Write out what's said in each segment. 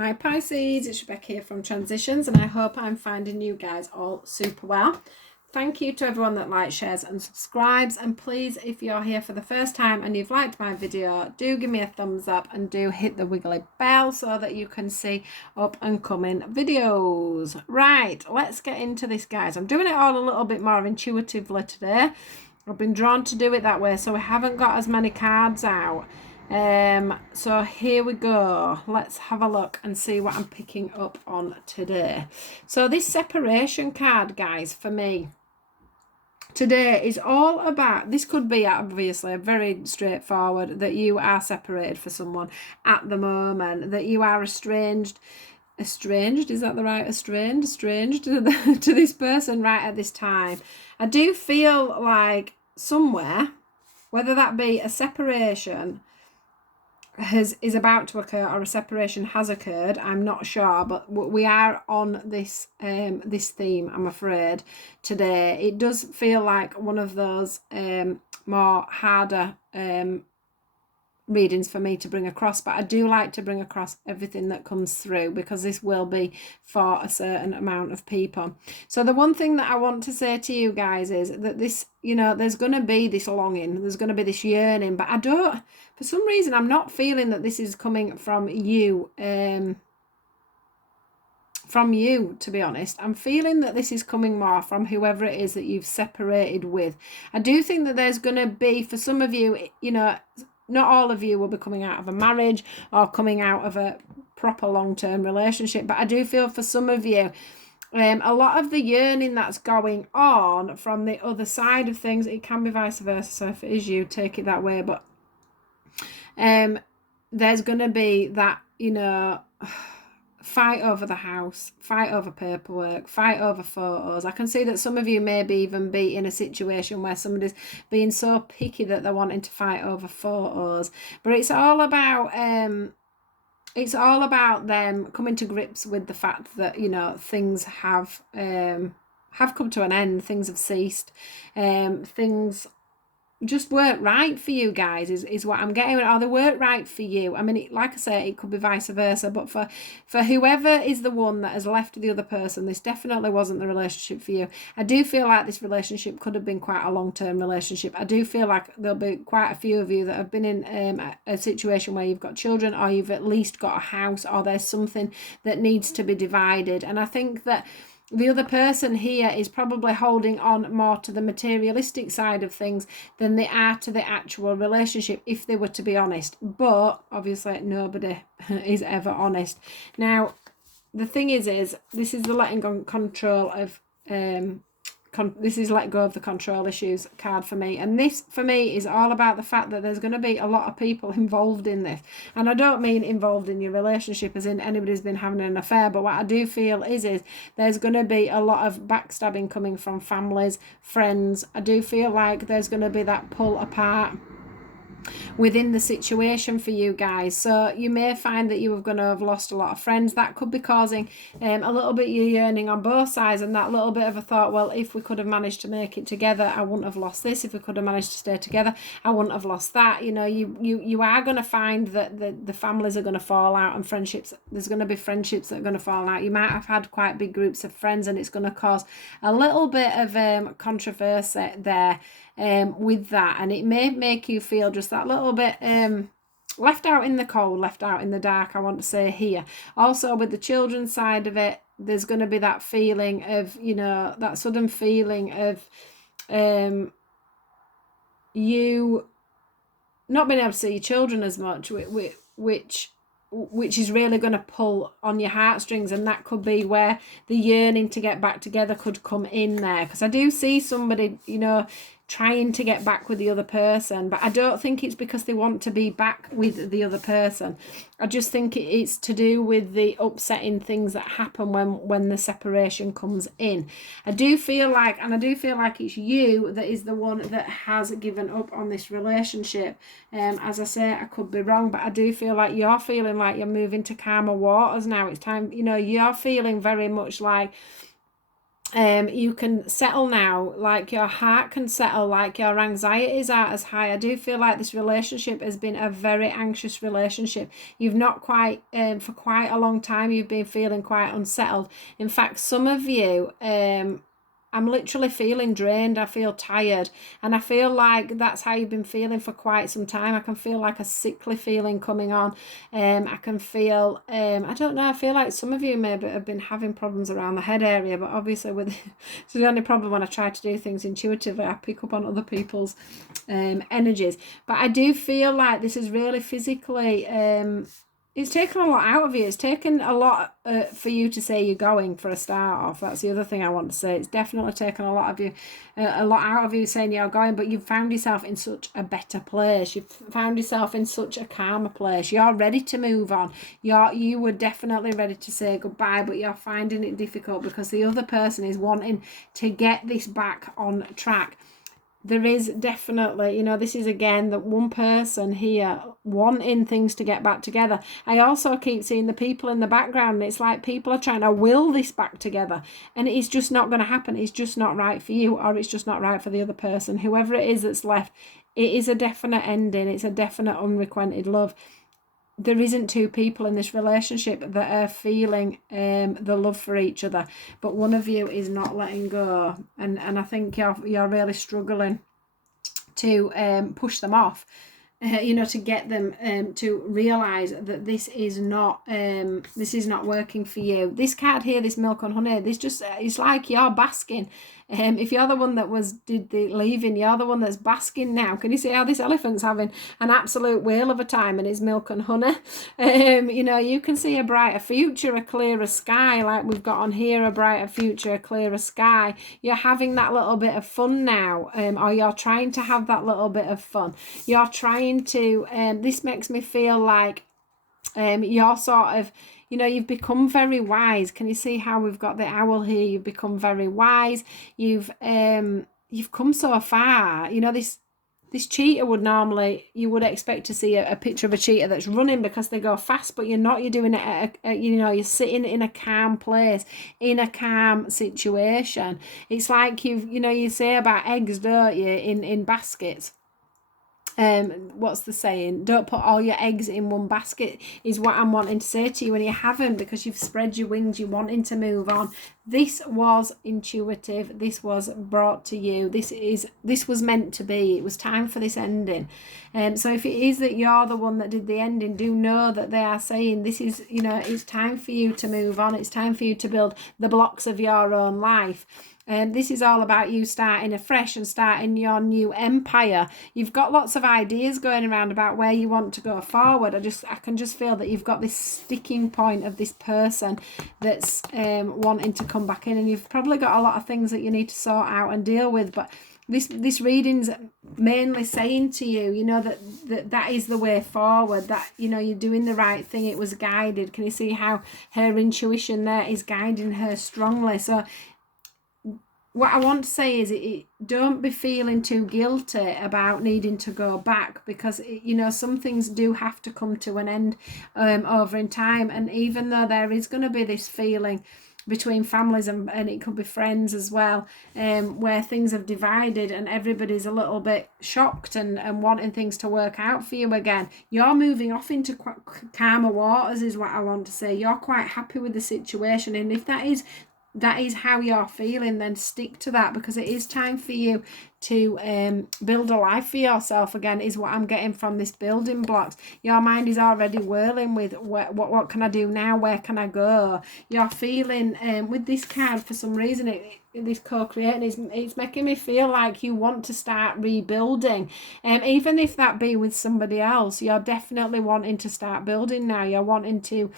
Hi Pisces, it's Rebecca here from Transitions, and I hope I'm finding you guys all super well. Thank you to everyone that likes, shares and subscribes, and please, if you're here for the first time and you've liked my video, do give me a thumbs up and do hit the wiggly bell so that you can see up and coming videos. Right, let's get into this, guys. I'm doing it all a little bit more intuitively today. I've been drawn to do it that way, so we haven't got as many cards out. So here we go. Let's have a look and see what I'm picking up on today. So this separation card, guys, for me today is all about, this could be obviously very straightforward, that you are separated for someone at the moment, that you are estranged, is that the right, estranged to this person right at this time. I do feel like somewhere, whether that be a separation is about to occur or a separation has occurred, I'm not sure, but we are on this this theme, I'm afraid, today. It does feel like one of those more harder readings for me to bring across, but I do like to bring across everything that comes through because this will be for a certain amount of people. So the one thing that I want to say to you guys is that this, you know, there's going to be this longing, there's going to be this yearning, but I don't, for some reason, I'm not feeling that this is coming from you, to be honest. I'm feeling that this is coming more from whoever it is that you've separated with. I do think that there's going to be, for some of you, you know, not all of you will be coming out of a marriage or coming out of a proper long-term relationship, but I do feel for some of you, a lot of the yearning that's going on from the other side of things, it can be vice versa, so if it is you, take it that way, but there's going to be that, you know, fight over the house, fight over paperwork, fight over photos. I can see that some of you maybe even be in a situation where somebody's being so picky that they're wanting to fight over photos, but it's all about them coming to grips with the fact that, you know, things have come to an end, things have ceased, things just work right for you guys is what I'm getting, or they work right for you. I mean, like I say, it could be vice versa, but for whoever is the one that has left the other person, this definitely wasn't the relationship for you. I do feel like this relationship could have been quite a long-term relationship. I do feel like there'll be quite a few of you that have been in a situation where you've got children, or you've at least got a house, or there's something that needs to be divided, and I think that the other person here is probably holding on more to the materialistic side of things than they are to the actual relationship, if they were to be honest. But obviously nobody is ever honest. Now, the thing is this is the letting go control of this is let go of the control issues card for me, and this for me is all about the fact that there's going to be a lot of people involved in this, and I don't mean involved in your relationship as in anybody's been having an affair, but what I do feel is there's going to be a lot of backstabbing coming from families, friends. I do feel like there's going to be that pull apart within the situation for you guys, so you may find that you are going to have lost a lot of friends. That could be causing a little bit of yearning on both sides, and that little bit of a thought, well, if we could have managed to make it together, I wouldn't have lost this. If we could have managed to stay together, I wouldn't have lost that. You know, you are going to find that the families are going to fall out, and friendships, there's going to be friendships that are going to fall out. You might have had quite big groups of friends, and it's going to cause a little bit of controversy there with that, and it may make you feel just that little bit left out in the cold, left out in the dark, I want to say here. Also with the children's side of it, there's going to be that feeling of, you know, that sudden feeling of you not being able to see your children as much, which is really going to pull on your heartstrings, and that could be where the yearning to get back together could come in there, because I do see somebody, you know, trying to get back with the other person, but I don't think it's because they want to be back with the other person. I just think it's to do with the upsetting things that happen when the separation comes in. I do feel like it's you that is the one that has given up on this relationship. As I say, I could be wrong, but I do feel like you're feeling like you're moving to calmer waters now. It's time, you know, you're feeling very much like You can settle now, like your heart can settle, like your anxieties aren't as high. I do feel like this relationship has been a very anxious relationship. You've not quite, for quite a long time, you've been feeling quite unsettled. In fact, some of you, I'm literally feeling drained. I feel tired. And I feel like that's how you've been feeling for quite some time. I can feel like a sickly feeling coming on. I can feel, I don't know, I feel like some of you maybe have been having problems around the head area, but obviously with it's the only problem when I try to do things intuitively, I pick up on other people's energies. But I do feel like this is really physically, it's taken a lot out of you. It's taken a lot for you to say you're going, for a start off. That's the other thing I want to say. It's definitely taken a lot of you, a lot out of you saying you're going, but you've found yourself in such a better place. You've found yourself in such a calmer place. You're ready to move on. You were definitely ready to say goodbye, but you're finding it difficult because the other person is wanting to get this back on track. There is definitely, this is again that one person here wanting things to get back together. I also keep seeing the people in the background, and it's like people are trying to will this back together, and it's just not going to happen. It's just not right for you, or it's just not right for the other person. Whoever it is that's left, it is a definite ending. It's a definite unrequited love. There isn't two people in this relationship that are feeling the love for each other, but one of you is not letting go, and I think you're really struggling to push them off, to get them to realize that this is not working for you. This card here, this milk and honey, this just it's like you're basking. If you're the one that did the leaving, you're the one that's basking now. Can you see how this elephant's having an absolute whale of a time in his milk and honey? You can see a brighter future, a clearer sky, like we've got on here, a brighter future, a clearer sky. You're having that little bit of fun now, or you're trying to have that little bit of fun. You're trying to, this makes me feel like you're sort of, you've become very wise. Can you see how we've got the owl here? You've become very wise. You've come so far. This cheetah would normally, you would expect to see a picture of a cheetah that's running because they go fast, but you're not. You're doing it you're sitting in a calm place, in a calm situation. It's like you say about eggs, don't you, in baskets. What's the saying? Don't put all your eggs in one basket, is what I'm wanting to say to you, and you haven't, because you've spread your wings, you're wanting to move on. This was intuitive. This was brought to you. This was meant to be. It was time for this ending. So if it is that you're the one that did the ending, do know that they are saying this is, it's time for you to move on. It's time for you to build the blocks of your own life. This is all about you starting afresh and starting your new empire. You've got lots of ideas going around about where you want to go forward. I can just feel that you've got this sticking point of this person that's wanting to come back in, and you've probably got a lot of things that you need to sort out and deal with, but this reading's mainly saying to you, that is the way forward, that, you're doing the right thing. It was guided. Can you see how her intuition there is guiding her strongly? So what I want to say is, don't be feeling too guilty about needing to go back, because some things do have to come to an end over in time. And even though there is going to be this feeling between families and it could be friends as well, where things have divided and everybody's a little bit shocked and wanting things to work out for you again, you're moving off into calmer waters, is what I want to say. You're quite happy with the situation, and if that is how you're feeling, then stick to that, because it is time for you to build a life for yourself again, is what I'm getting from this building blocks. Your mind is already whirling with what can I do now, where can I go. You're feeling with this card, for some reason, this co-creating it's making me feel like you want to start rebuilding, even if that be with somebody else. You're definitely wanting to start building now. You're wanting to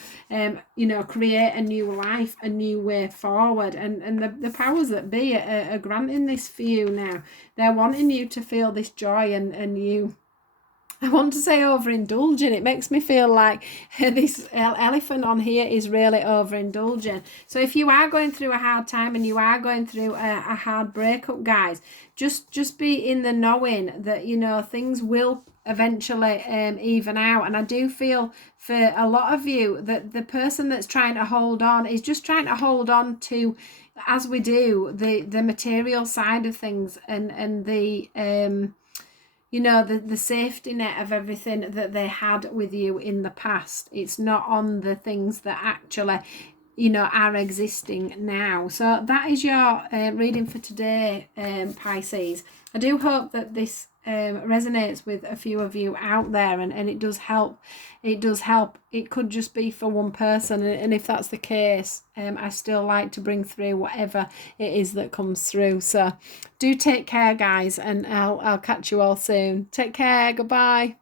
create a new life, a new way forward, and the powers that be are granting this for you now. They're wanting you to feel this joy and you I want to say overindulging. It makes me feel like this elephant on here is really overindulging. So if you are going through a hard time and you are going through a hard breakup, guys, just be in the knowing that, you know, things will eventually even out. And I do feel for a lot of you that the person that's trying to hold on is just trying to hold on to, as we do, the material side of things, and the you know, the safety net of everything that they had with you in the past. It's not on the things that actually, you know, are existing now. So that is your reading for today, Pisces. I do hope that this resonates with a few of you out there, and it does help. It does help. It could just be for one person, and if that's the case, I still like to bring through whatever it is that comes through. So do take care, guys, and I'll catch you all soon. Take care. Goodbye.